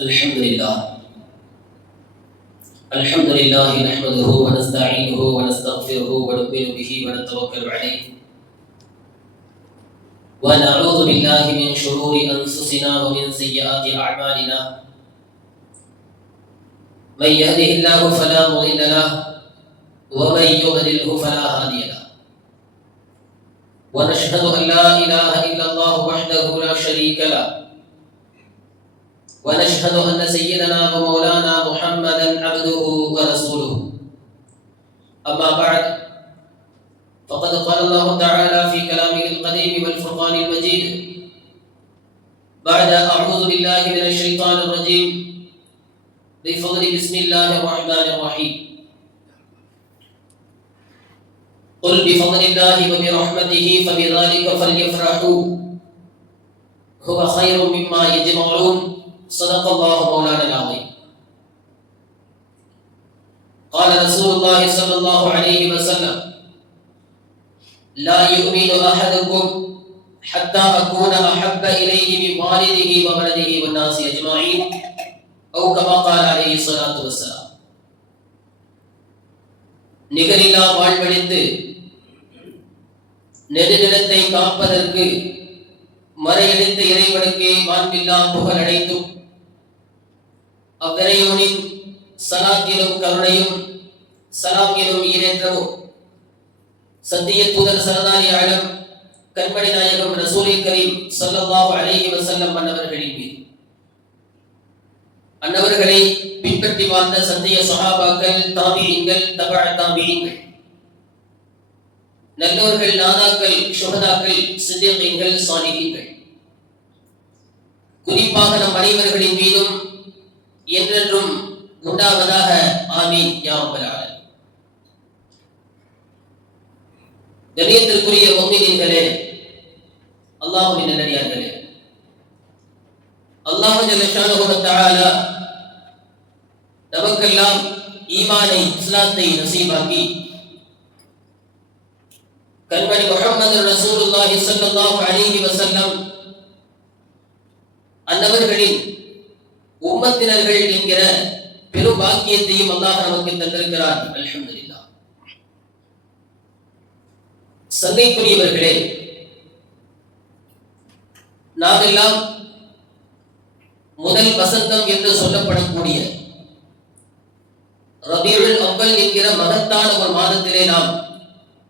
الحمد لله الحمد لله نحمده ونستعينه ونستغفره ونؤمن به ونتوكل عليه ونعوذ بالله من شرور أنفسنا ومن سيئات أعمالنا من يهده الله فلا مضل له ومن يضلله فلا هادي له ونشهد أن لا إله إلا الله وحده لا شريك له ونشهد أن سيدنا ومولانا محمدا عبده ورسوله أما بعد فقد قال الله تعالى في كلامه القديم والفرقان المجيد بعد أعوذ بالله من الشيطان الرجيم بفضل بسم الله الرحمن الرحيم قل بفضل الله وبرحمته فبذلك فليفرحوا هو خير مما يجمعون صدق الله مولانا العظيم قال رسول الله صلى الله عليه وسلم لا يؤمن أحدكم حتى أكون أحب إليه من والده وولده والناس أجمعين أو كما قال عليه الصلاة والسلام நிகரில்லா வாழ்வழித்து நெடுநிலத்தை காப்பதற்கு மறையடித்த இறைவனுக்கு மாண்பில்லா புகழ் அடைத்தும் அவ்விறைவனின் சலாத்திலும் கருணையும் சலாம் எனும் ஈரேற்றமும் சத்திய தூதர் சரதாரி ஆலம் கண்மணி நாயகம் ரசூலை கரீம் ஸல்லல்லாஹு அலைஹி வஸல்லம் அன்னவர்களின் மீது அன்னவர்களை பின்பற்றி வாழ்ந்த சத்திய சஹாபாக்கள் தாபிஈன்கள் தபஅ தாபிஈன்கள் நல்லோர்கள் நாதாக்கள் சுஹதாக்கள் சித்திகீன்கள் சாலிஹீன்கள் குறிப்பாக நம் அனைவர்களின் மீதும் என்றென்றும் உண்டாவதாக ஆமீன் யா ரப்பல் ஆலமீன். கண்ணியத்திற்குரிய முஃமினீன்களே, அல்லாஹ்வின் நல்லடியார்களே, அல்லாஹ் ஜல்ல ஷானஹு வ தஆலா நமக்கெல்லாம் ஈமானை இஸ்லாத்தை நசீபாக்கி கண்மணி முஹம்மது ரசூலுல்லாஹி ஸல்லல்லாஹு அலைஹி வஸல்லம் அன்னவர்களின் உம்மத்தினர்கள் என்கிற பெரும் பாக்கியத்தையும் அல்லாஹ் நமக்கு தந்திருக்கிறார். அல்ஹம்துலில்லாஹ். சங்கைக்குரியவர்களே, நாமெல்லாம் முதல் வசந்தம் என்று சொல்லப்படக்கூடிய ரபீஉல் அவ்வல் என்கிற மகத்தான ஒரு மாதத்திலே நாம்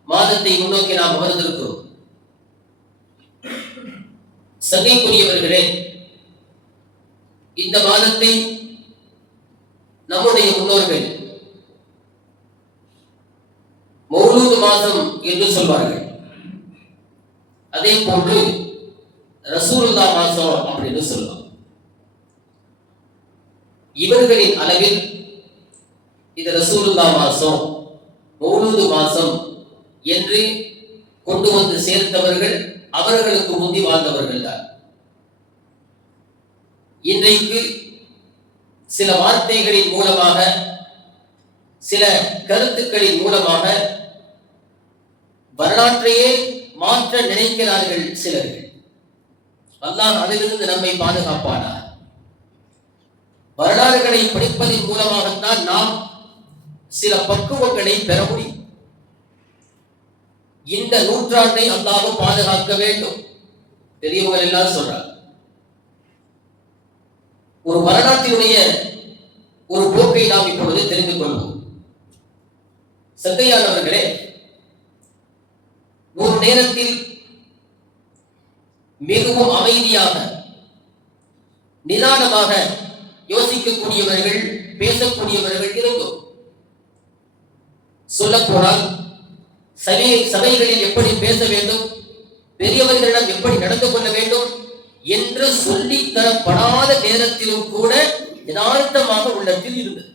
மாதத்தை முன்னோக்கி நாம் அமர்ந்திருக்கிறோம். சங்கைக்குரியவர்களே, இந்த மாதத்தை நம்முடைய முன்னோர்கள் மௌலூத் மாதம் என்று சொல்வார்கள். அதே போன்று ரசூலுல்லாஹ் மாதம் அப்படின்னு சொல்லலாம். இவர்களின் அளவில் இது ரசூலுல்லாஹ் மாதம் மௌலூத் மாதம் என்று கொண்டு வந்து சேர்த்தவர்கள் அவர்களுக்கு முந்தி வாழ்ந்தவர்கள் தான். இன்றைக்கு சில வார்த்தைகளின் மூலமாக சில கருத்துக்களின் மூலமாக வரலாற்றையே மாற்ற நினைக்கிறார்கள் சிலர்கள். அல்லாஹ் அதிலிருந்து நம்மை பாதுகாப்பானார். வரலாறுகளை படிப்பதன் மூலமாகத்தான் நாம் சில பக்குவங்களை பெற முடியும். இந்த நூற்றாண்டை அல்லாஹ் பாதுகாக்க வேண்டும். பெரியவர்கள் எல்லாம் சொல்றாங்க. ஒரு வரலாற்றினுடைய ஒரு போக்கை நாம் இப்பொழுது தெரிந்து கொள்வோம். சங்கையானவர்களே, ஒரு நேரத்தில் மிகவும் அமைதியாக நிதானமாக யோசிக்கக்கூடியவர்கள் பேசக்கூடியவர்கள் இருந்தோம். சொல்ல போனால் சபைகளில் எப்படி பேச வேண்டும், பெரியவர்களிடம் எப்படி நடந்து கொள்ள வேண்டும் என்று சொல்லி தரப்படாத நேரத்திலும் கூட யதார்த்தமாக உள்ளத்தில் இருந்தது.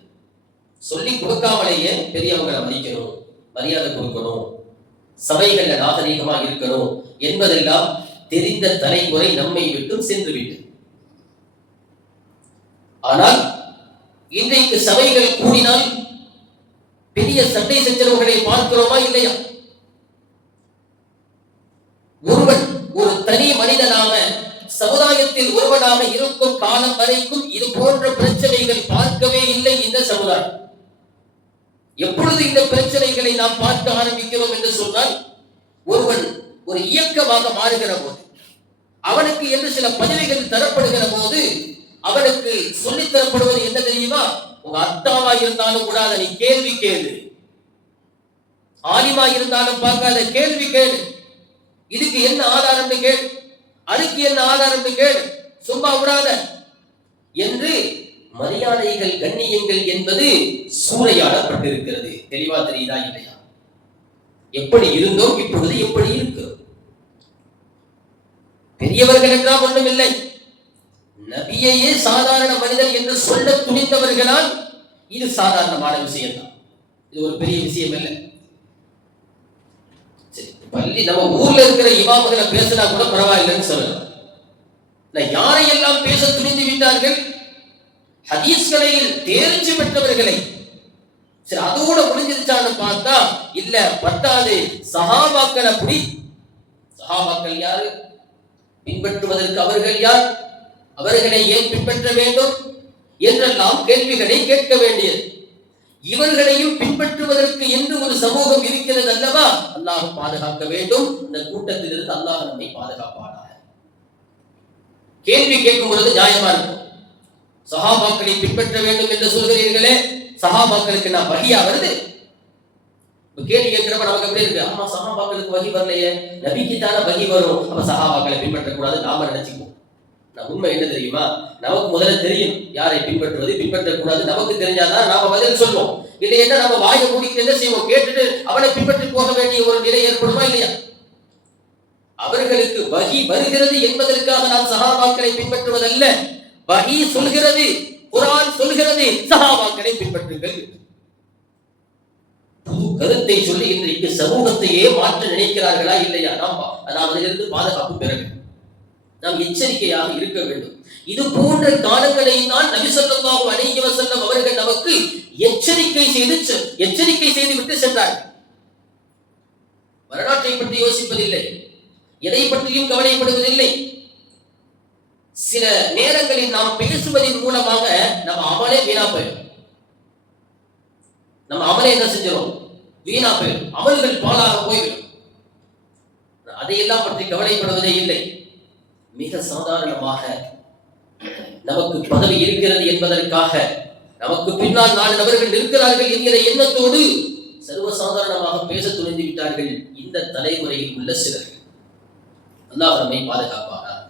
சொல்லி கொடுக்காமலேயே பெரியவங்களை மதிக்கணும், மரியாதை கொடுக்கணும், சபைகள்ல நாகரீகமாக இருக்கணும் என்பதெல்லாம் தெரிந்த தலைமுறை நம்மை விட்டு சென்று விட்டது. ஆனால் இன்றைக்கு சபைகள் கூடினால் பெரிய சண்டை சச்சரவுகளை பார்க்கிறோமா இல்லையா? ஒருவன் ஒரு தனி மனிதனாக சமுதாயத்தில் ஒருவன் பெரியவனாக இருக்கும் காலம் வரைக்கும் இது போன்ற பிரச்சனைகள் பார்க்கவே இல்லை இந்த சமுதாயம். எப்பொழுது இந்த பிரச்சனைகளை நாம் பார்க்க ஆரம்பிக்கிறோம் என்று சொன்னால், ஒருவன் ஒரு இயக்கமாக மாறுகிற போது, அவனுக்கு என்று சில பதவிகள் தரப்படுகிற போது, அவனுக்கு சொல்லித் தரப்படுவது என்ன தெரியுமா? உங்க அத்தாவா இருந்தாலும் கூட அதை நீ கேள்வி கேளு, ஆலிமா இருந்தாலும் பார்க்காத கேள்வி கேளு, இதுக்கு என்ன ஆதாரம் கேள், அதுக்கு என்ன ஆதாரம் கேள், சும்மா விடாத என்று மரியாதைகள் கண்ணியங்கள் என்பது சூறையாடப்பட்டிருக்கிறது. தெளிவா தெரியுதா இல்லையா? எப்படி இருந்தோம், இப்பொழுது எப்படி இருக்கிறோம்? பெரியவர்கள் என்றால் ஒன்றுமில்லை, நபியையே சாதாரண மனிதன் என்று சொல்ல துணிந்தவர்களால் இது சாதாரணமான விஷயம் தான். இது ஒரு பெரிய விஷயம் இல்லை. பள்ளி நம்ம ஊர்ல இருக்கிற இமாம்களை பேசினா கூட பரவாயில்லைன்னு சொல்லலாம். யாரையெல்லாம் பேச துணிந்து விட்டார்கள்? ஹதீஸ்களையில் தேர்ச்சி பெற்றவர்களை. சரி, அதோட முடிஞ்சிருச்சான்னு பார்த்தா இல்ல, பத்தாது. சஹாபாக்கள் அப்படி. சஹாபாக்கள் யாரு? பின்பற்றுவதற்கு அவர்கள் யார்? அவர்களை ஏன் பின்பற்ற வேண்டும் என்றெல்லாம் கேள்விகளை கேட்க வேண்டியது. இவர்களையும் பின்பற்றுவதற்கு என்று ஒரு சமூகம் இருக்கிறது அல்லவா? அல்லாஹ் பாதுகாக்க வேண்டும். இந்த கூட்டத்திலிருந்து அல்லாஹ் நம்மை பாதுகாப்பானாக. கேள்வி கேட்கும் பொழுது நியாயமா இருக்கும். சஹாபாக்களை பின்பற்ற வேண்டும் என்று சொல்கிறீர்களே, சஹாபாக்களுக்கு நான் வகியா வருது? கேள்வி கேட்கிறப்ப நமக்கு எப்படி இருக்கு? ஆமா, சஹாபாக்களுக்கு வகி வரலையே, நபிக்கு தானே வகி வரும், அப்ப சஹாபாக்களை பின்பற்றக்கூடாது நாம நினைச்சுக்குவோம். உண்மை என்ன தெரியுமா? நமக்கு முதல்ல தெரியும் யாரை பின்பற்றுவது பின்பற்றக்கூடாது. நமக்கு தெரிஞ்சாதான் நாம பதில் சொல்வோம். இல்லையா நம்ம வாயை மூடிட்டு என்ன செய்வோம்? கேட்டுட்டு அவனை பின்பற்றி போக வேண்டிய ஒரு நிலை ஏற்படுமா இல்லையா? அவர்களுக்கு வகி வருகிறது என்பதற்காக நாம் சஹாபாக்களை பின்பற்றுவதல்ல. வகி சொல்கிறது, குர்ஆன் சொல்கிறது, சஹாபாக்களை பின்பற்றுங்கள். புது கருத்தை சொல்லி இன்றைக்கு சமூகத்தையே மாற்ற நினைக்கிறார்களா இல்லையா? நாம் அதிலிருந்து பாதுகாப்பு பெற வேண்டும். நாம் எச்சரிக்கையாக இருக்க வேண்டும். இது போன்ற காலங்களை தான் நபி ஸல்லல்லாஹு அலைஹி வஸல்லம் அவர்கள் நமக்கு எச்சரிக்கை செய்து விட்டு சென்றார்கள். வரலாற்றை பற்றி யோசிப்பதில்லை, எதை பற்றியும் கவலைப்படுவதில்லை. சில நேரங்களில் நாம் பேசுவதன் மூலமாக நம்ம அமலே வீணா போயிடும். நம்ம அமலே என்ன செஞ்சிடும்? வீணா போயிடும். அமல்கள் பாழாக போய்விடும். அதையெல்லாம் பற்றி கவலைப்படுவதே இல்லை. மிக சாதாரணமாக நமக்கு பதவி இருக்கிறது என்பதற்காக, நமக்கு பின்னால் 4 நபர்கள் இருக்கிறார்கள் என்கிற எண்ணத்தோடு சர்வசாதாரணமாக பேச துணிந்து விட்டார்கள் இந்த தலைமுறையில் உள்ள சிலர்கள். அல்லாஹ் நம்மை பாதுகாப்பானார்.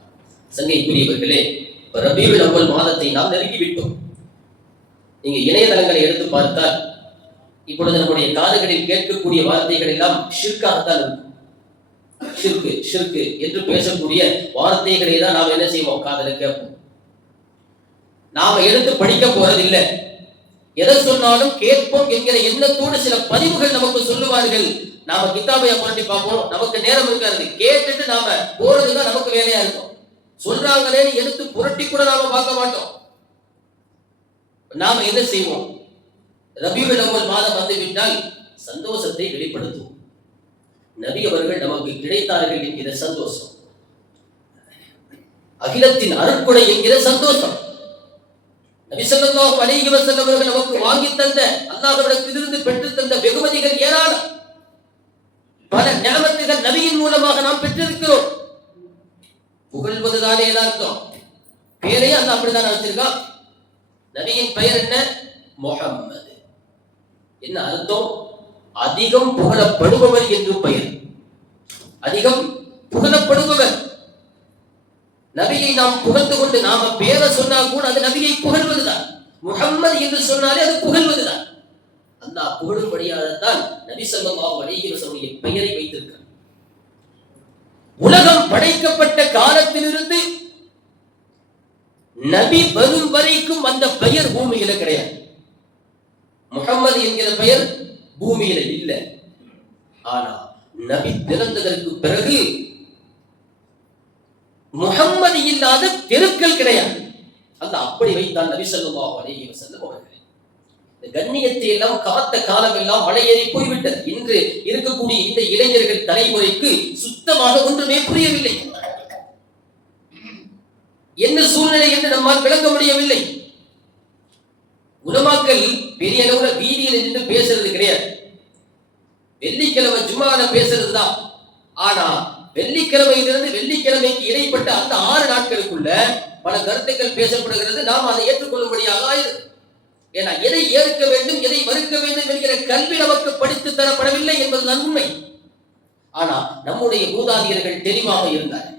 சங்கைக்குரியவர்களே, ரபீஉல் அவ்வல் மாதத்தை நாம் நெருங்கிவிட்டோம். நீங்க இணையதளங்களை எடுத்து பார்த்தால் இப்பொழுது நம்முடைய காதுகளில் கேட்கக்கூடிய வார்த்தைகள் எல்லாம் ஷிர்காகத்தான் இருக்கும். ஷிர்கு என்று பேசக்கூடிய வார்த்தைகளை தான் நாம் என்ன செய்வோம்? காதல கேட்போம். நாம எடுத்து படிக்க போறது இல்லை. எதை சொன்னாலும் கேட்போம் என்கிற எண்ணத்தோடு சில பதிவுகள் நமக்கு சொல்லுவார்கள். நாம கிதாபைய புரட்டி பார்ப்போம், நமக்கு நேரம் இருக்காது. கேட்டுட்டு நாம போறதுதான் நமக்கு வேலையா இருக்கும். சொல்றாங்களேன்னு எடுத்து புரட்டி கூட நாம பார்க்க மாட்டோம். நாம என்ன செய்வோம்? ரபீஉல் அவ்வல் மாதம் வந்துவிட்டால் சந்தோஷத்தை வெளிப்படுத்துவோம். நபி அவர்கள் நமக்கு கிடைத்தார்கள் என்கிற சந்தோஷம், அகிலத்தின் அருட்கொடை என்கிற சந்தோஷம், நபி ஸல்லல்லாஹு அலைஹி வஸல்லம் அவர்கள் நமக்கு வாங்கி தந்த, அல்லாஹ்விடத்திலிருந்து பெற்று தந்த வெகுமதிகள் ஏராளம். பல நிஅமத்துகள் நபியின் மூலமாக நாம் பெற்றிருக்கிறோம். புகழ்வதுதானே அர்த்தம். பேரே அல்லாஹ் அப்படிதான் வச்சிருக்கான். நபியின் பெயர் என்ன? முஹம்மது. என்ன அர்த்தம்? அதிகம் புகழப்படுபவர் என்று பெயர். அதிகம் புகழப்படுபவர். நபியை நாம் புகழ்ந்து கொண்டு நாம பேரை சொன்னா கூட அது நபியை புகழ்வதுதான். முஹம்மது என்று சொன்னாலே அது புகழ்வதுதான். அல்லாஹ் புகழும்படியாகத்தான் நபி ஸல்லல்லாஹு அலைஹி வஸல்லம் பெயரை வைத்திருக்கிறார். உலகம் படைக்கப்பட்ட காலத்திலிருந்து நபி வரும் வரைக்கும் அந்த பெயர் பூமியில கிடையாது. முஹம்மது என்கிற பெயர் பூமியில இல்ல. ஆனா நபி பிறந்ததற்கு பிறகு முஹம்மது இல்லாத தெருக்கள் கிடையாது. அல்லாஹ் அப்படி வைத்தான் நபி ஸல்லல்லாஹு அலைஹி வஸல்லம் அவர்களை. இந்த கண்ணியத்தை எல்லாம் காத்த காலம் எல்லாம் மலையேறி போய்விட்டது. இன்று இருக்கக்கூடிய இந்த இளைஞர்கள் தலைமுறைக்கு சுத்தமாக ஒன்றுமே புரியவில்லை. என்ன சூழ்நிலை என்று நம்மால் விளங்க முடியவில்லை. உலமாக்கள் பெரிய அளவுல வீதியில் நின்று பேசுறது கிடையாது. வெள்ளிக்கிழமை ஜும்மால பேசுறது தான். ஆனா வெள்ளிக்கிழமையிலிருந்து வெள்ளிக்கிழமைக்கு இடைப்பட்ட அந்த 6 நாட்களுக்குள்ள பல கருத்துக்கள் பேசப்படுகிறது. நாம் அதை ஏற்றுக்கொள்ளும்படியாக ஆயிருக்கு. ஏன்னா எதை ஏற்க வேண்டும், எதை மறுக்க வேண்டும் என்கிற கல்வி நமக்கு படித்து தரப்படவில்லை என்பதுதான் உண்மை. ஆனா நம்முடைய மூதாதையர்கள் தெளிவாக இருந்தார்கள்.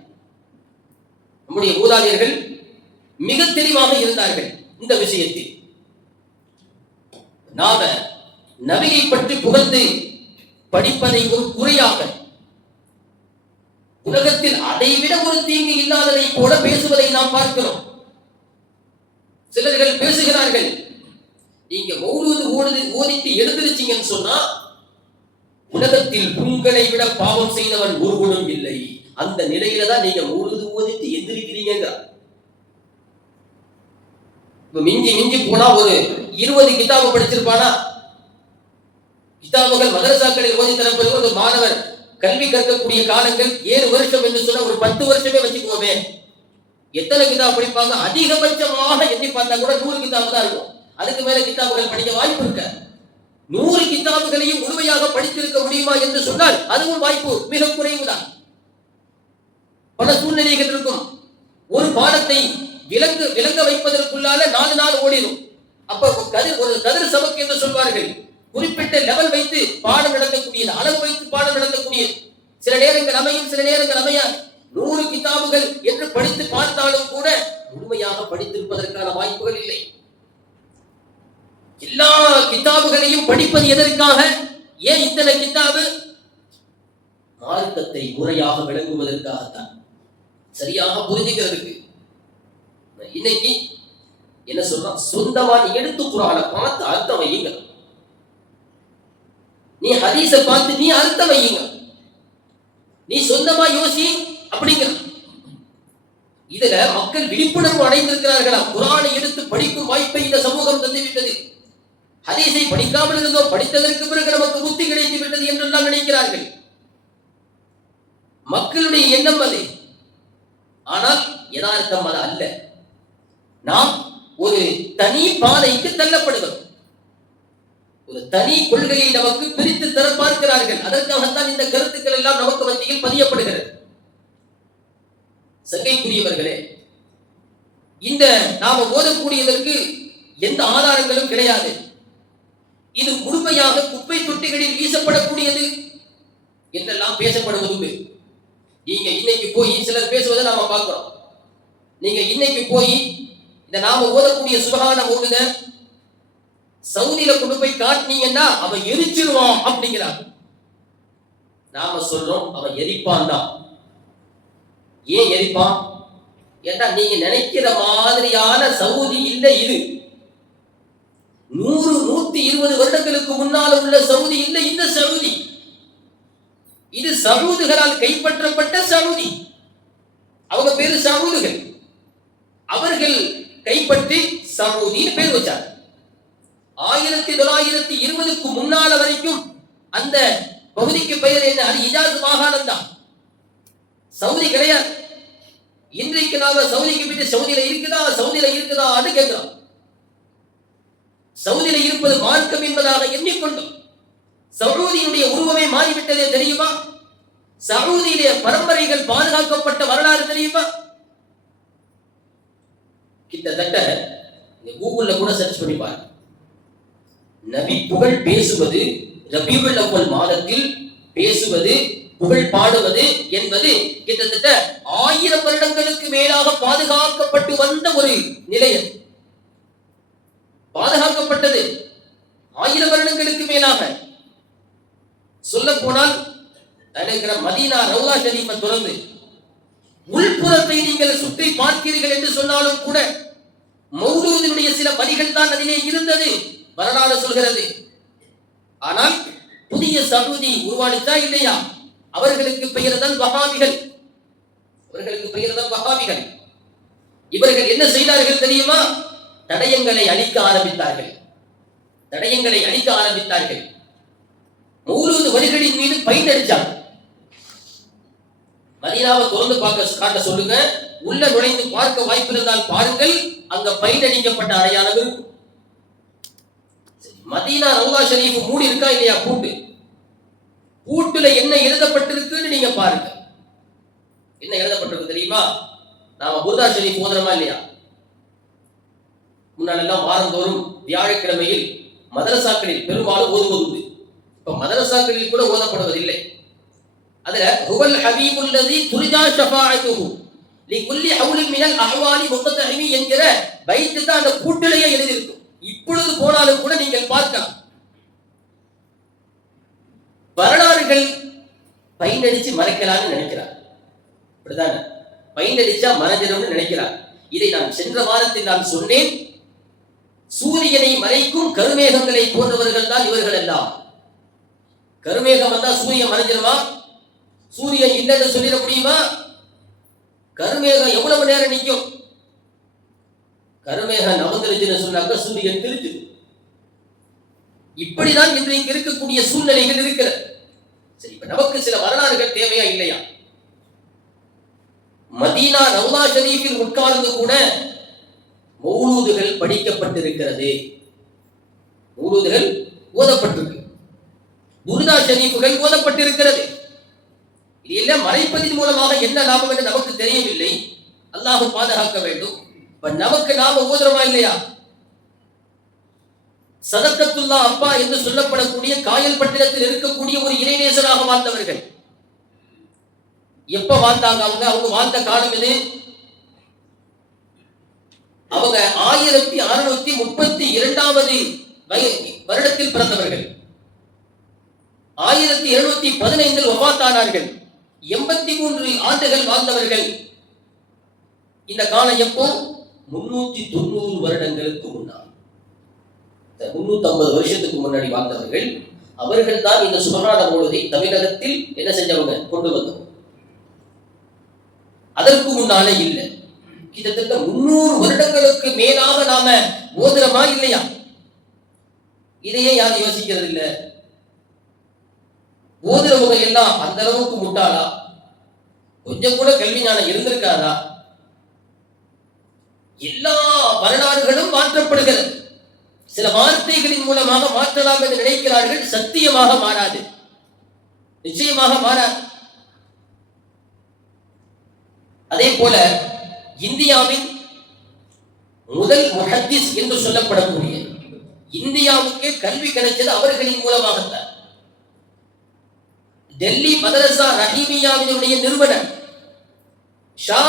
நம்முடைய மூதாதையர்கள் மிக தெளிவாக இருந்தார்கள் இந்த விஷயத்தில். நாம நபியை பற்றி புகழ்ந்து படிப்பதை ஒரு குறையாக, உலகத்தில் அதைவிட ஒரு தீங்கு இல்லாததை போல பேசுவதை நாம் பார்க்கிறோம். சிலர்கள் பேசுகிறார்கள், நீங்க மௌலூது ஓதிட்டு எழுந்திருச்சீங்கன்னு சொன்னா உலகத்தில் உங்களை விட பாவம் செய்தவன் ஒருவனும் இல்லை. அந்த நிலையில தான் நீங்க மௌலூது ஓதிட்டு எந்திரிக்கிறீங்க. மிஞ்சி மிஞ்சி போனா ஒரு 20 கிதாபு படிச்சிருப்பானா? கிதாபுகள் மதரசாக்களில் ஓதி தரப்பது ஒரு மாணவர் கல்வி கற்கக்கூடிய காலங்கள் 7 வருஷம் என்று சொன்னா ஒரு 10 வருஷமே வச்சுக்குவோமே. எத்தனை கிதாபு படிப்பாங்க? அதிகபட்சமாக எண்ணி பார்த்தா கூட 100 கிதாபு தான் இருக்கும். அதுக்கு மேல கிதாபுகள் படிக்க வாய்ப்பு இருக்க. 100 கிதாபுகளையும் முழுமையாக படித்திருக்க முடியுமா என்று சொன்னால் அதுவும் வாய்ப்பு மிக குறைவுதான். பல சூழ்நிலைகள் இருக்கும். ஒரு பாடத்தை விளங்க வைப்பதற்குள்ளால 4 நாள் ஓடிடும். அப்ப ஒரு கதிர் சபக்கு என்று சொல்வார்கள். குறிப்பிட்ட லெவல் வைத்து பாடம் நடத்தக்கூடியது, அளவு வைத்து பாடம் நடத்தக்கூடியது. சில நேரங்கள் அமையும், சில நேரங்கள் அமையாது. 100 கிதாபுகள் என்று படித்து பார்த்தாலும் கூட முழுமையாக படித்திருப்பதற்கான வாய்ப்புகள் இல்லை. எல்லா கிதாபுகளையும் படிப்பது எதற்காக? ஏன் இத்தனை கிதாபு? மார்க்கத்தை முறையாக விளங்குவதற்காகத்தான், சரியாக புரிஞ்சுக்கிறதுக்கு. இன்னைக்கு என்ன சொல்றான்? சொந்தமா நீ எடுத்து குர்ஆனை பார்த்து அர்த்தம் வையுங்க, நீ ஹதீஸை பார்த்து நீ அர்த்தம் வையுங்க, நீ சொந்தமா யோசி அப்படிங்க. இதுல மக்கள் விழிப்புணர்வு அடைந்திருக்கிறார்களா? குர்ஆனை எடுத்து படிக்கும் வாய்ப்பை இந்த சமூகம் தந்துவிட்டது. ஹதீஸை படிக்காமல் இருந்தோம், படித்ததற்கு பிறகு நமக்கு புத்தி கிடைத்து விட்டது என்றெல்லாம் நினைக்கிறார்கள். மக்களுடைய எண்ணம் அது. ஆனால் யதார்த்தம் அது அல்ல. நாம் ஒரு தனி பாதைக்கு தள்ளப்படுகிறோம். ஒரு தனி கொள்கையை நமக்கு பிரித்து தர பார்க்கிறார்கள். அதற்காகத்தான் இந்த கருத்துக்கள் எல்லாம் நமக்கு மத்தியில் பதியப்படுகிறது. சங்கைக்குரியவர்களே, இந்த நாம ஓதக்கூடியதற்கு எந்த ஆதாரங்களும் கிடையாது. இது முழுமையாக குப்பை தொட்டிகளில் வீசப்படக்கூடியது என்றெல்லாம் பேசப்படுவது. நீங்க இன்னைக்கு போய் சிலர் பேசுவதை நாம பார்க்கிறோம். நீங்க இன்னைக்கு போய் இந்த நாம ஓதக்கூடிய சுபஹான ஓதுத சவுதியில கொண்டு போய் காட்டினீங்கன்னா அவன் எரிச்சிருவான் அப்படிங்கிறான். நாம சொல்றோம் அவன் எரிப்பான் தான். ஏன் எரிப்பான்? ஏன்னா நீங்க நினைக்கிற மாதிரியான சவுதி இல்லை இது. 100-120 வருடங்களுக்கு முன்னால உள்ள சவுதி இல்லை இந்த சவுதி. இது சவுதிகளால் கைப்பற்றப்பட்ட சவுதி. அவங்க பேரு சவுதிகள். அவர்கள் கைப்பற்றி சவுதின்னு பேர் வச்சாங்க. 1920க்கு முன்னால வரைக்கும் அந்த பகுதிக்கு பெயர் என்ன? அது இஜாஸ் மாகாணம் தான், சவுதி கிடையாது. இன்றைக்கு நாம சவுதிக்கு போயிட்டு சவுதியில இருக்குதான்னு கேட்கிறோம். சவுதியில இருப்பது மார்க்கம் என்பதாக எண்ணிக்கொண்டோம். சவுதியினுடைய உருவமே மாறிவிட்டதே தெரியுமா? சவுதியிலே பரம்பரைகள் பாதுகாக்கப்பட்ட வரலாறு தெரியுமா? கிட்டத்தட்ட கூகுள்ல கூட சர்ச் பண்ணி பாருங்க. நபி புகழ் பேசுவது, ரபியுல் அவ்வல் மாதத்தில் பேசுவது, புகழ் பாடுவது என்பது கிட்டத்தட்ட 1000 வருடங்களுக்கு மேலாக பாதுகாக்கப்பட்டு வந்த ஒரு நிலையம். பாதுகாக்கப்பட்டது 1000 வருடங்களுக்கு மேலாக. சொல்ல போனால் மதீனா ரவுலா ஷரீஃபை தொடர்ந்து உள்புறத்தை நீங்கள் சுற்றி பார்த்தீர்கள் என்று சொன்னாலும் கூட மௌலூதினுடைய சில வரிகள் தான் அதிலே இருந்தது, வரலாறு சொல்கிறது. ஆனால் புதிய சவுதி உருவானிச்சா இல்லையா? அவர்களுக்கு பெயர் தான் வஹாபிகள். இவர்கள் என்ன செய்தார்கள் தெரியுமா? தடயங்களை அழிக்க ஆரம்பித்தார்கள். மௌலூது வரிகளின் மீது பைண்ட் அடிச்சாங்க. மதீனாவை திறந்து காட்ட சொல்லுங்க, உள்ள நுழைந்து பார்க்க வாய்ப்பு இருந்தால் பாருங்கள், அங்க பயிரடிக்கப்பட்ட அடையாளம் இருக்கும். மதீனா ரவுலா ஷரீஃப் மூடி இருக்கா இல்லையா? பூட்டு. பூட்டுல என்ன எழுதப்பட்டிருக்குன்னு நீங்க பாருங்க. என்ன எழுதப்பட்டிருக்கு தெரியுமா? நாம புர்தா ஷரீஃப் ஓதுறோமா இல்லையா? முன்னாலெல்லாம் வாரந்தோறும் வியாழக்கிழமையில் மதரசாக்களில் பெரும்பாலும் ஓதுவது. இப்ப மதரசாக்களில் கூட ஓதப்படுவதில்லை. அதுல ஹுவல் ஹபீபுல்லதி துர்ஜா ஷஃபாஅத்துஹு லிகுல்லி ஹவுலின் மினல் அஹ்வாலி முக்தஹிமி என்கிற பைத்து தான் அந்த பூட்டிலேயே எழுதியிருக்கும். இப்பொழுது போனாலும் கூட நீங்கள் பார்க்கலாம். வரலாறுகள் பைண்டடிச்சு மறைக்கலாம்னு நினைக்கிறார். அப்படிதானே? பைண்டடிச்சா மறைஞ்சிடும்னு நினைக்கிறார். இதை நான் சென்ற வாரத்தில் நான் சொன்னேன். சூரியனை மறைக்கும் கருமேகங்களை போன்றவர்கள் தான் இவர்கள் எல்லாம். கருமேகம் வந்தா சூரியன் மறைஞ்சிருமா? சூரியன் இல்லைன்னு சொல்லிட முடியுமா? கருமேகம் எவ்வளவு நேரம் நிற்கும்? கருமேகம் நவந்திருச்சுன்னு சொன்னாக்க சூரியன் திருச்சு. இப்படிதான் இன்றைக்கு இருக்கக்கூடிய சூழ்நிலைகள் இருக்கிறது. சரி, இப்ப நமக்கு சில வரலாறுகள் தேவையா இல்லையா? மதீனா ரவுலா ஷரீஃபில் உட்கார்ந்து கூட மௌலூதுகள் படிக்கப்பட்டிருக்கிறது. மௌலூதுகள் ஓதப்பட்டிருக்கு. புர்தா ஷரீஃபுகள் ஓதப்பட்டிருக்கிறது. இது எல்லாம் மறைப்பதின் மூலமாக என்ன லாபம் என்று நமக்கு தெரியவில்லை. அல்லாஹ் பாதுகாக்க வேண்டும். நமக்கு நாம ஓதுறோமா இல்லையா? சதக்கத்துல்லா அப்பா என்று சொல்லப்படக்கூடிய காயல் பட்டினத்தில் இருக்கக்கூடிய ஒரு இறைநேசராக வாழ்ந்தவர்கள். எப்ப வாழ்ந்தாங்க? அவங்க வாழ்ந்த காலம் எது? அவங்க 1632வது வருடத்தில் பிறந்தவர்கள். 1715 வஃபாத்தானார்கள். 83 ஆண்டுகள் வாழ்ந்தவர்கள். இந்த காலம் எப்போ? 390 வருடங்களுக்கு முன்னால், 350 வருஷத்துக்கு முன்னாடி வாழ்ந்தவர்கள். அவர்கள் தான் இந்த சுபஹான மௌலிதை தமிழகத்தில் என்ன செஞ்சவங்க? கொண்டு வந்தவங்க. அதற்கு முன்னாலே இல்லை. கிட்டத்தட்ட 300 வருடங்களுக்கு மேலாக நாம ஓதுறமா இல்லையா? இதையே யாரும் யோசிக்கிறது இல்லை. ஓதுறவங்க எல்லாம் அந்த அளவுக்கு முட்டாளா? கொஞ்சம் கூட கல்வி ஞானம் இருந்திருக்காதா? எல்லா வரலாறுகளும் மாற்றப்படுகிறது. சில வார்த்தைகளின் மூலமாக மாற்றலாம் என்று நினைக்கிறார்கள். சத்தியமாக மாறாது, நிச்சயமாக மாறாது. அதே போல இந்தியாவின் முதல் முஹத்திஸ் என்று சொல்லப்படக்கூடிய, இந்தியாவுக்கு கல்வி கிடைச்சது அவர்களின் மூலமாகத்தான். டெல்லி மதரசா ரஹீமியாவினுடைய நிறுவனர் ஷா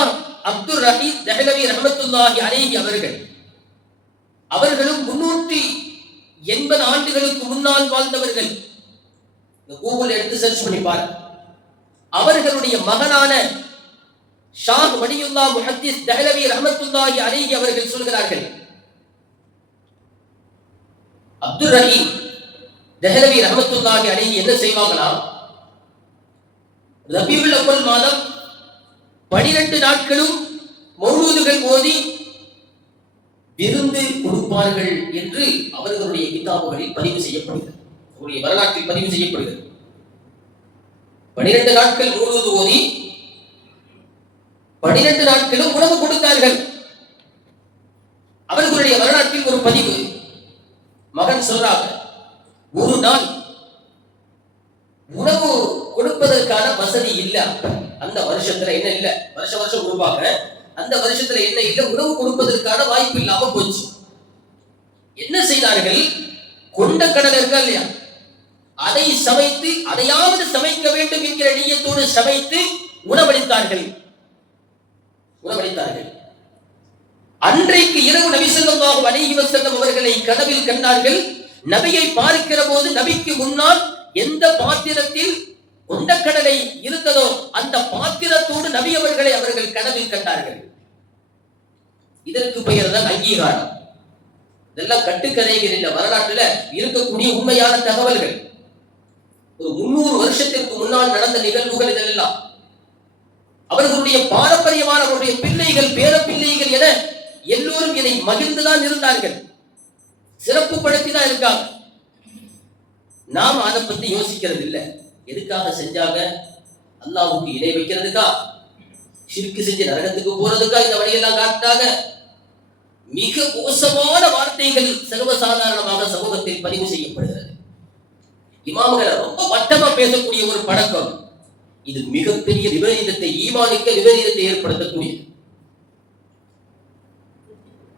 அப்துல் ரஹீம் தெஹ்லவி ரஹ்மத்துல்லாஹி அலைஹி அவர்களும் 380 ஆண்டுகளுக்கு முன்னால் வாழ்ந்தவர்கள். கூகுள் எடுத்து சர்ச் பண்ணி பாருங்க. அவர்களுடைய மகனான ஷா வலியுல்லா முஹத்திஸ் தெஹ்லவி ரஹ்மத்துல்லாஹி அலைஹி அவர்கள் சொல்கிறார்கள், அப்துல் ரஹீம் தெஹ்லவி ரஹ்மத்துல்லாஹி அலைஹி என்ன செய்வாங்களாம்? ரபியுல் அவ்வல் மாதம் 12 நாட்களும் மௌலூதுகள் ஓதி விருந்து கொடுப்பார்கள் என்று அவர்களுடைய கிதாபுகளில் பதிவு செய்யப்படுகிறது. அவருடைய வரலாற்றில் பதிவு செய்யப்படுகிறது. 12 நாட்கள் மௌலூது ஓதி 12 நாட்களும் உணவு கொடுத்தார்கள். அவர்களுடைய வரலாற்றில் ஒரு பதிவு. மகன் சொல்றாங்க, ஒரு நாள் உணவு கொடுப்பதற்கான வசதி இல்ல. அந்த வருஷத்துல என்ன இல்ல, வருஷம் கொடுப்பாங்க. அந்த வருஷத்துல என்ன இல்ல, உணவு கொடுப்பதற்கான வாய்ப்பு இல்லாம போச்சு. என்ன செய்தார்கள்? கொண்ட கடலை இருக்கா இல்லையா, அதை சமைத்து, அதையாவது சமைக்க வேண்டும் என்கிற நியத்தோடு சமைத்து உணவளித்தார்கள். அன்றைக்கு இரவு நபி ஸல்லல்லாஹு அலைஹி வஸல்லம் அவர்களை கனவில் கண்டார்கள். நபியை பார்க்கிற போது நபிக்கு முன்னால் எந்த பாத்திரத்தில் கொண்டக்கடலை இருந்ததோ அந்த பாத்திரத்தோடு நபி அவர்களை அவர்கள் கனவில் கண்டார்கள். இதற்கு பெயர் தான் அங்கீகாரம். இதெல்லாம் கட்டுக்கதைகள் இல்ல, வரலாற்றுல இருக்கக்கூடிய உண்மையான தகவல்கள். ஒரு 300 வருஷத்திற்கு முன்னால் நடந்த நிகழ்வுகள் இதெல்லாம். அவர்களுடைய பாரம்பரியமான அவருடைய பிள்ளைகள், பேர பிள்ளைகள் என எல்லோரும் இதை மகிழ்ந்துதான் இருந்தார்கள், சிறப்பு படுத்தி தான் இருக்காங்க. நாம் அதை பத்தி யோசிக்கிறது இல்லை. எதுக்காக செஞ்சாங்க? அல்லாஹ்வுக்கு இணை வைக்கிறதுக்கா? ஷிர்க் செஞ்சு நரகத்துக்கு போறதுக்கா இந்த வழியெல்லாம் காட்டாங்க. மிக மோசமான வார்த்தைகள் சர்வசாதாரணமாக சமூகத்தில் பதிவு செய்யப்படுகிறது. இமாம்களை ரொம்ப வட்டமா பேசக்கூடிய ஒரு பழக்கம், இது மிகப்பெரிய விபரீதத்தை, ஈமானுக்கு விபரீதத்தை ஏற்படுத்தக்கூடியது.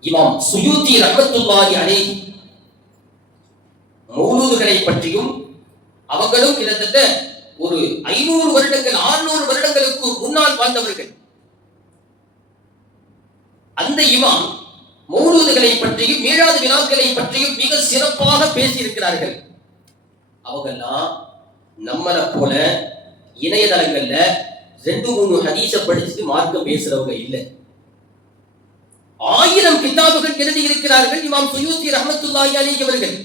இமாம் சுயூத்தி ரஹ்மத்துல்லாஹி அலைஹி மௌலூதுகளை பற்றியும், அவங்களும் கிட்டத்தட்ட ஒரு 500 வருடங்கள் 600 வருடங்களுக்கு முன்னால் வாழ்ந்தவர்கள். அந்த இமாம் மௌலூதுகளை பற்றியும் மீளாது வினாக்களை பற்றியும் மிக சிறப்பாக பேசியிருக்கிறார்கள். அவங்கெல்லாம் நம்மளை போல இணையதளங்கள்ல 2-3 ஹதீஸ படிச்சுட்டு மார்க்கம் பேசுறவங்க இல்லை. 1000 கிதாபுகள் எழுதி இருக்கிறார்கள் இமாம் சுயூத்தி ரஹ்மத்துல்லாஹி அலைஹி அவர்கள்.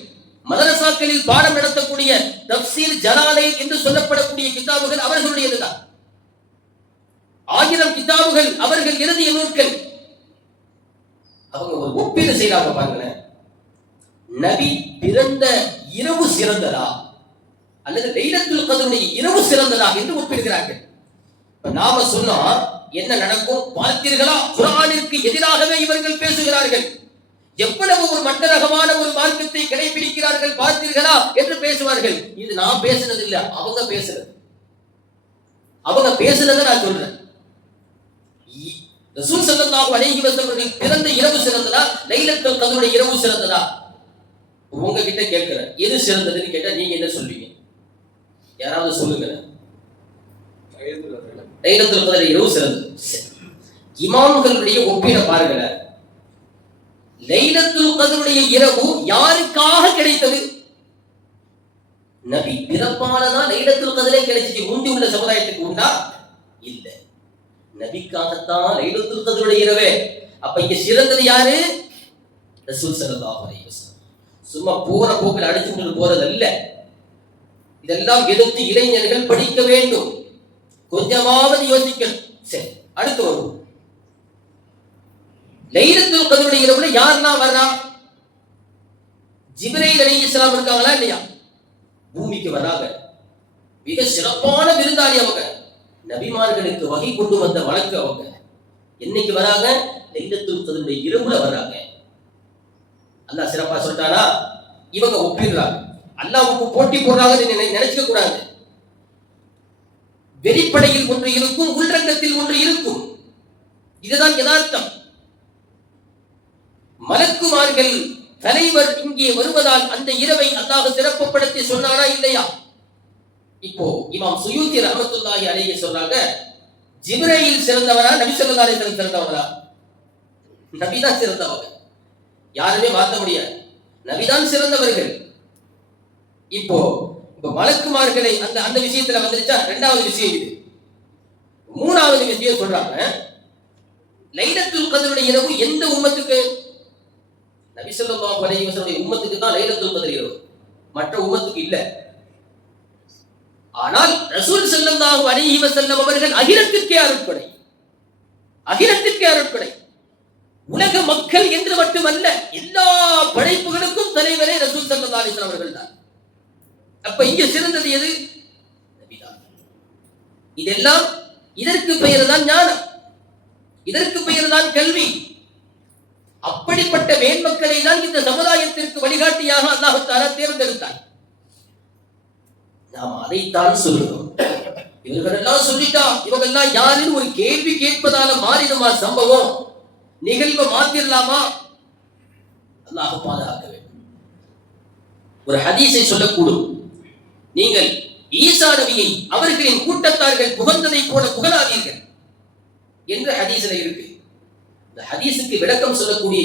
மதரசாக்களில் பாடம் நடத்தக்கூடிய தஃப்சீர் ஜலாலைன் என்று சொல்லப்படக்கூடிய கிதாபுகள் அவர்களுடையதுதான். 1000 கிதாபுகள் அவர்கள் எழுதிய நூல்கள். அவங்க ஒரு ஒப்பீடு செய்யறாங்க பாருங்களேன். நபி பிறந்த இரவு சிறந்ததா அல்லது லைலத்துல் கத்ருடைய இரவு சிறந்ததா என்று ஒப்பிடுகிறார்கள். நாம சொன்னா என்ன நடக்கும் பார்த்தீர்களா? குர்ஆனிற்கு எதிராகவே இவர்கள் பேசுகிறார்கள். எவ்வளவு ஒரு மட்டரகமான ஒரு மார்க்கத்தை கடைபிடிக்கிறார்கள் பார்த்தீர்களா என்று பேசுவார்கள். இது நான் பேசுனது இல்ல, அவங்க பேசுறது. அவங்க பேசுறத நான் சொல்றேன். ரசூல் ஸல்லல்லாஹு அலைஹி வஸல்லம் பிறந்த இரவு சிறந்ததா லைலத்துல் கத்ருடைய இரவு சிறந்ததா? உங்ககிட்ட கேட்கிறேன், எது சிறந்ததுன்னு கேட்டா நீங்க என்ன சொல்வீங்க? யாராவது சொல்லுங்க. லைலத்துல் கத்ருடைய இரவு சிறந்தது. இமாம்களுடைய ஒப்பீட பாருங்க. லைலத்துல் கத்ருடைய இரவு யாருக்காக கிடைத்தது? நபி பிறப்பானதான் லைலத்துல் கத்ரே கிடைச்சிச்சு. முந்தி உள்ள சமுதாயத்துக்கு உண்டா? இல்ல. நபிக்காகத்தான் லைலத்துல் கத்ருடைய இரவே. அப்ப இங்க சிறந்தது யாரு? ரசூல் ஸல்லல்லாஹு அலைஹி வஸல்லம். சும்மா போற போக்கில் அடிச்சுட்டு போறது அல்ல. இதெல்லாம் எடுத்து இளைஞர்கள் படிக்க வேண்டும். கொஞ்சமாவது யோசிக்கணும். சரி, அடுத்து வரும். லைலத்துல் கத்ருடைய இரவுல யாரெல்லாம் வர்றா? ஜிப்ரீல் அலைஹிஸ்ஸலாம் இருக்காங்களா இல்லையா? பூமிக்கு வராங்க. மிக சிறப்பான விருந்தாளி அவங்க. நபிமார்களுக்கு வகை கொண்டு வந்த வழக்கு அவங்க. என்னைக்கு வராங்க? லைலத்துல் கத்ருடைய இரவுல வராங்க. அல்லாஹ் சிறப்பா சொல்லிட்டானா? இவங்க ஒப்பிடுறாங்க. அல்லாஹ்வுக்கு போட்டி போடுறாங்கன்னு நினைச்சுக்க கூடாது. வெளிப்படையில் ஒன்று இருக்கும், உள்ரங்கத்தில் ஒன்று இருக்கும். இதுதான் யதார்த்தம். மலக்குமார்கள் தலைவர் இங்கே வருவதால் அந்த இரவை அல்லாஹ் சிறப்புப்படுத்தி சொன்னாரா இல்லையா? இப்போ இமாம் சுயூத்தி ரஹ்மத்துல்லாஹி அலைஹி சொல்றாங்க, ஜிப்ரீல் சிறந்தவரா நபி ஸல்லல்லாஹு அலைஹி வஸல்லம் சிறந்தவரா? நபி தான் சிறந்தவங்க. யாருமே மாற்ற முடியாது. நபிதான் சிறந்தவர்கள். இப்போ மலக்குமார்களை அந்த விஷயத்துல வந்துருச்சா? இரண்டாவது விஷயம் இது. மூணாவது விஷயம் சொல்றாங்க, லைலத்துல் கத்ருடைய இரவு எந்த உம்மத்துக்கு? நபி ஸல்லல்லாஹு அலைஹி வஸல்லம் உம்மத்துக்கு தான் லைலத்துல் கத்ர் இரவு, மற்ற உம்மத்துக்கு இல்ல. ஆனால் ரசூல் ஸல்லல்லாஹு அலைஹி வஸல்லம் அவர்கள் அகிலத்திற்கே அருட்கொடை. அகிலத்திற்கே அருட்கொடை. உலக மக்கள் என்று மட்டுமல்ல, எல்லா படைப்புகளுக்கும் தலைவரே ரசூல் ஸல்லல்லாஹு அலைஹி வஸல்லம் அவர்கள் தான். அப்ப இங்க சிறந்தது எது? நபிதான். இதெல்லாம் இதற்கு பெயர் தான் ஞானம், இதற்கு பெயர் தான் கல்வி. அப்படிப்பட்ட மேன்மக்களை தான் இந்த சமுதாயத்திற்கு வழிகாட்டியாக அல்லாஹ் தஆலா தேர்ந்தெடுத்தார். நாம் அதைத்தான் சொல்லுகிறோம். இவர்களெல்லாம் சொல்லிட்டா இவங்கெல்லாம் யாருன்னு ஒரு கேள்வி கேட்பதால மாறிடுமா சம்பவம்? நிகழ்வை மாத்திரலாமா? அல்லாஹ் பாதுகாக்க வேண்டும். ஒரு ஹதீஸை சொல்லக்கூடும், நீங்கள் ஈசா நபியை அவர்களின் கூட்டத்தார்கள் புகழ்ந்ததை போல புகழாதீர்கள் என்ற ஹதீஸ்ல இருக்கு. இந்த ஹதீஸுக்கு விளக்கம் சொல்லக்கூடிய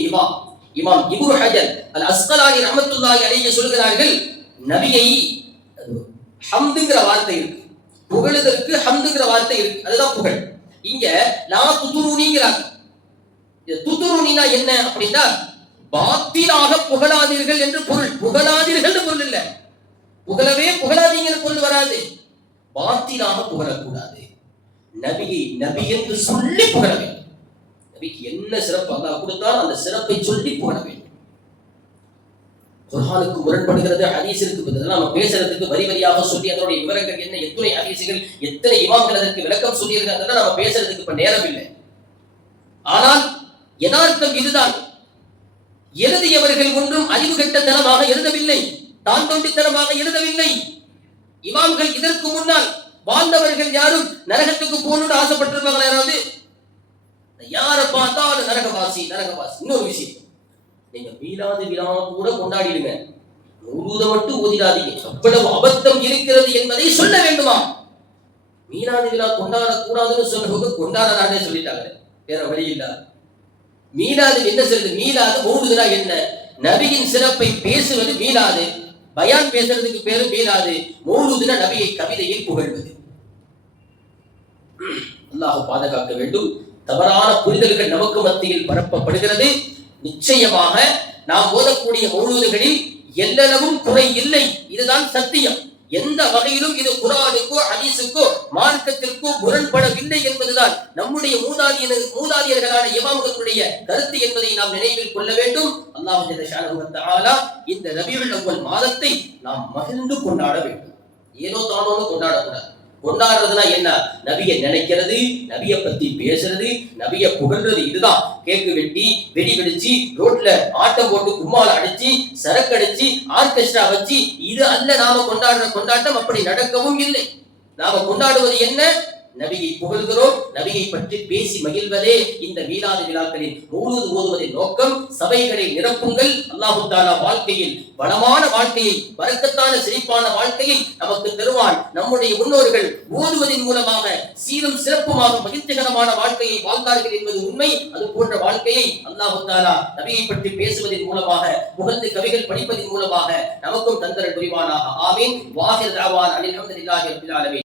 இமாம் இப்னு ஹஜர் அல் அஸ்கலானி ரஹ்மத்துல்லாஹி அலைஹி சொல்கிறார்கள், நபியை ஹம்துங்கிற வார்த்தை இருக்கு, புகழுதற்கு ஹம்துங்கிற வார்த்தை இருக்கு, அதுதான் புகழ். இங்க லா துதுருனிங்கிறாங்க. இது துதுருனினா என்ன அப்படின்னா, பாத்திலாக புகழாதீர்கள் என்று பொருள். புகழாதீர்கள் பொருள் இல்ல, புகழவே புகழாதீங்கன்னு பொருள் வராது. பாத்திலாக புகழக்கூடாது. நபியை நபி என்று சொல்லி புகழ வேண்டும். நபிக்கு என்ன சிறப்பு அல்லாஹ் கொடுத்தாலும் அந்த சிறப்பை சொல்லி புகழ வேண்டும். குர்ஆனுக்கு முரண்படுகிறது, ஹதீஸிற்கு இதெல்லாம் நம்ம பேசுறதுக்கு வரி வரியாக சொல்லி அதனுடைய விவரங்கள் என்ன, எத்தனை ஹதீஸுகள், எத்தனை இமாம்கள் அதற்கு விளக்கம் சொல்லியிருக்காங்க, அதெல்லாம் நம்ம பேசுறதுக்கு இப்ப நேரம் இல்லை. ஆனால் யதார்த்தம் இதுதான். எழுதியவர்கள் ஒன்றும் அறிவு கெட்டத்தனமாக எழுதவில்லை, தான் தோண்டித்தனமாக எழுதவில்லை. இமாம்கள் இதற்கு முன்னால் வாழ்ந்தவர்கள் யாரும் நரகத்துக்கு போகணும்னு ஆசைப்பட்டிருப்பாங்களா? யாராவது? யாரை பார்த்தாலும் நரகவாசி நரகவாசி. இன்னொரு விஷயம், நீங்க மீலாது விழா கூட கொண்டாடிடுங்க, மௌலூத மட்டும் ஓதிடாதீங்க. அவ்வளவு அபத்தம் இருக்கிறது என்பதை சொல்ல வேண்டுமா? மீலாது விழா கொண்டாடக்கூடாதுன்னு சொன்னவங்க கொண்டாடாதே சொல்லிட்டாங்க, வேற வழி இல்ல. மீலாது என்ன சொல்றது? மீலாது மௌலூதுனா என்ன? நபியின் சிறப்பை பேசுவது மீலாது, பயான் பேசுறதுக்கு பேரு மீலாது. மௌலூதுனா நபியை கவிதையில் புகழ்வது. அல்லாஹ் பாதுகாக்க வேண்டும். தவறான புரிதல்கள் நமக்கு மத்தியில் பரப்பப்படுகிறது. நிச்சயமாக நாம் ஓதக்கூடிய மௌலூதுகளில் எல்லளவும் குறை இல்லை, இதுதான் சத்தியம். எந்த வகையிலும் இது குர்ஆனுக்கோ ஹதீஸுக்கோ மார்க்கத்திற்கோ முரண்படவில்லை என்பதுதான் நம்முடைய மூதாதியர்களான இமாம்களுடைய கருத்து என்பதை நாம் நினைவில் கொள்ள வேண்டும். அல்லாஹ் ஜல்ல ஷானஹு வ தஆலா இந்த ரபீஉல் அவ்வல் மாதத்தை நாம் மகிழ்ந்து கொண்டாட வேண்டும். ஏதோ தானோன்னு கொண்டாடக்கூடாது. கொண்டாடுறதுனா என்ன? நபியை நினைக்கிறது, நபியை பத்தி பேசுறது, நபியை புகழ்றது. இதுதான். கேக்கு வெட்டி, வெடி வெடிச்சு, ரோட்ல ஆட்டம் போட்டு, கும்மால அடிச்சு, சரக்கு அடிச்சு, ஆர்கெஸ்ட்ரா வச்சு, இது அல்ல நாம கொண்டாடுற கொண்டாட்டம். அப்படி நடக்கவும் இல்லை. நாம கொண்டாடுவது என்ன? நபியை புகழ்கிறோம், நபியை பற்றி பேசி மகிழ்வதே இந்த மீலாது விழாக்களில் மௌலூது ஓதுவதின் நோக்கம். சபைகளை நிரப்புங்கள். அல்லாஹ் தஆலா வாழ்க்கையில் வளமான வாழ்க்கையை, பரக்கத்தான செழிப்பான வாழ்க்கையை நமக்கு தருவான். நம்முடைய முன்னோர்கள் ஓதுவதின் மூலமாக சீரும் சிறப்புமாக மகிழ்ச்சிகரமான வாழ்க்கையை வாழ்ந்தார்கள் என்பது உண்மை. அது போன்ற வாழ்க்கையை அல்லாஹ் தஆலா நபியை பற்றி பேசுவதன் மூலமாக, புகழ்ந்து கவிகள் படிப்பதன் மூலமாக நமக்கும் தந்தரல் புரிவானாக. ஆமீன். வாஹிர் தஅவானா அல்ஹம்துலில்லாஹி ரப்பில் ஆலமீன்.